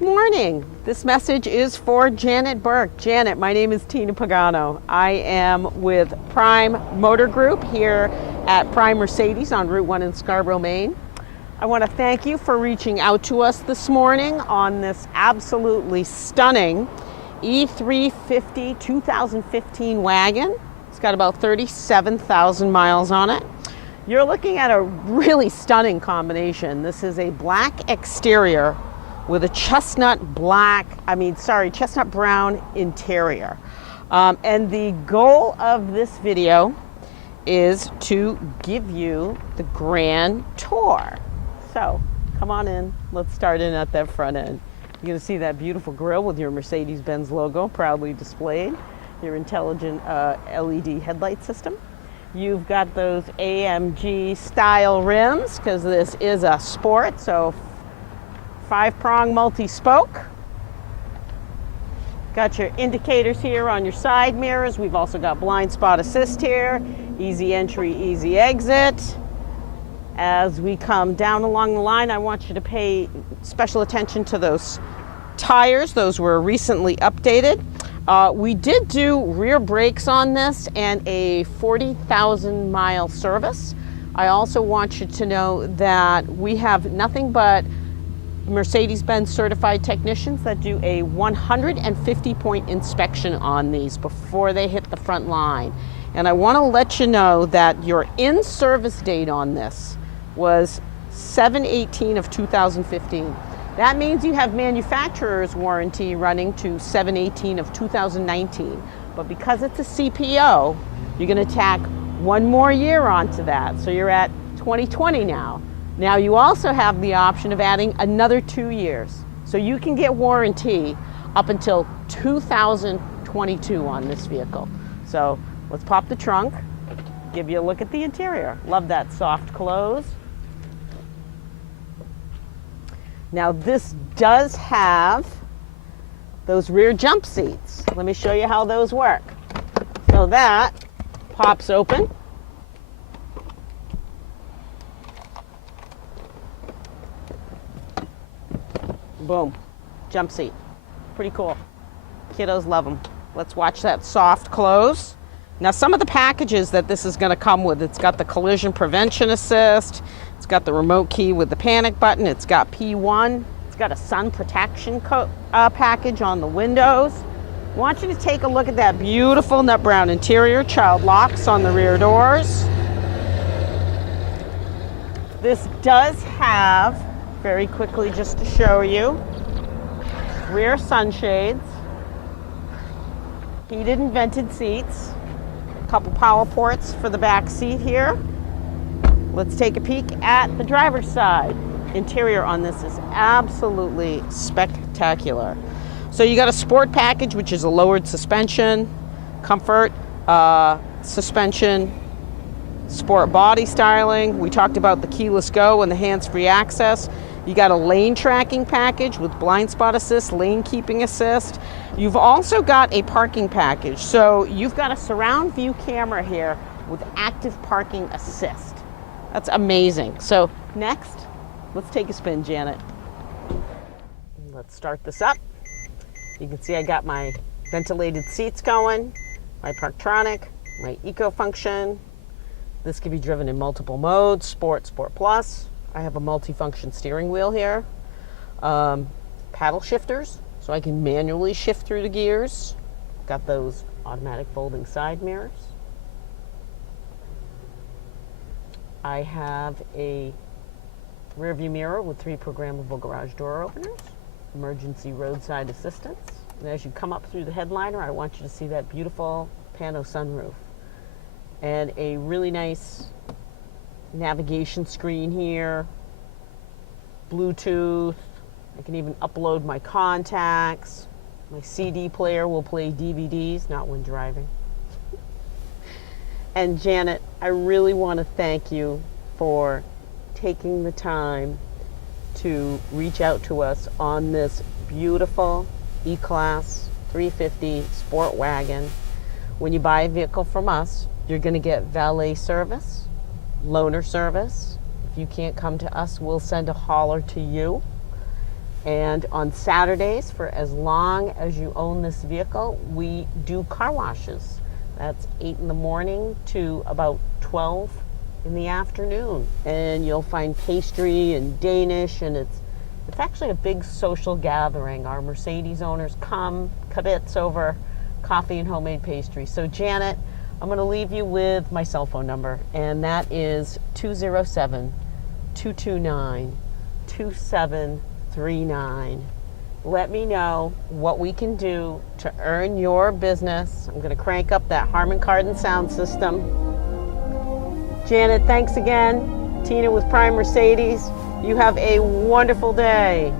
Good morning. This message is for Janet Burke. Janet, my name is Tina Pagano. I am with Prime Motor Group here at Prime Mercedes on Route 1 in Scarborough, Maine. I want to thank you for reaching out to us this morning on this absolutely stunning E350 2015 wagon. It's got about 37,000 miles on it. You're looking at a really stunning combination. This is a black exterior with a chestnut brown interior. And the goal of this video is to give you the grand tour. So come on in, let's start in at that front end. You're gonna see that beautiful grille with your Mercedes-Benz logo proudly displayed, your intelligent LED headlight system. You've got those AMG style rims because this is a sport, so 5-prong multi-spoke. Got your indicators here on your side mirrors. We've also got blind spot assist here, easy entry, easy exit. As we come down along the line, I want you to pay special attention to those tires. Those were recently updated. We did do rear brakes on this and a 40,000 mile service. I also want you to know that we have nothing but Mercedes-Benz certified technicians that do a 150-point inspection on these before they hit the front line. And I want to let you know that your in-service date on this was 7/18 of 2015. That means you have manufacturer's warranty running to 7/18 of 2019. But because it's a CPO, you're going to tack one more year onto that. So you're at 2020 now. Now you also have the option of adding another 2 years. So you can get warranty up until 2022 on this vehicle. So let's pop the trunk, give you a look at the interior. Love that soft close. Now this does have those rear jump seats. Let me show you how those work. So that pops open. Boom, jump seat. Pretty cool. Kiddos love them. Let's watch that soft close. Now some of the packages that this is going to come with, it's got the collision prevention assist, it's got the remote key with the panic button, it's got P1, it's got a sun protection package on the windows. I want you to take a look at that beautiful nut brown interior, child locks on the rear doors. This does have, very quickly just to show you, rear sunshades, heated and vented seats, a couple power ports for the back seat here. Let's take a peek at the driver's side. Interior on this is absolutely spectacular. So you got a sport package, which is a lowered suspension, comfort, suspension, sport body styling. We talked about the keyless go and the hands-free access. You got a lane tracking package with blind spot assist, lane keeping assist. You've also got a parking package. So you've got a surround view camera here with active parking assist. That's amazing. So next, let's take a spin, Janet. Let's start this up. You can see I got my ventilated seats going, my PARKTRONIC, my eco function. This can be driven in multiple modes, Sport, Sport Plus. I have a multi-function steering wheel here. Paddle shifters, so I can manually shift through the gears. Got those automatic folding side mirrors. I have a rear view mirror with 3 programmable garage door openers, emergency roadside assistance. And as you come up through the headliner, I want you to see that beautiful pano sunroof. And a really nice navigation screen here, Bluetooth. I can even upload my contacts. My CD player will play DVDs, not when driving. And Janet, I really want to thank you for taking the time to reach out to us on this beautiful E-Class 350 sport wagon. When you buy a vehicle from us, you're going to get valet service, loaner service. If you can't come to us, we'll send a hauler to you. And on Saturdays, for as long as you own this vehicle, we do car washes. That's 8 in the morning to about 12 in the afternoon. And you'll find pastry and Danish, and it's actually a big social gathering. Our Mercedes owners come, kibitz over coffee and homemade pastry. So Janet, I'm going to leave you with my cell phone number, and that is 207-229-2739. Let me know what we can do to earn your business. I'm going to crank up that Harman Kardon sound system. Janet, thanks again. Tina with Prime Mercedes. You have a wonderful day.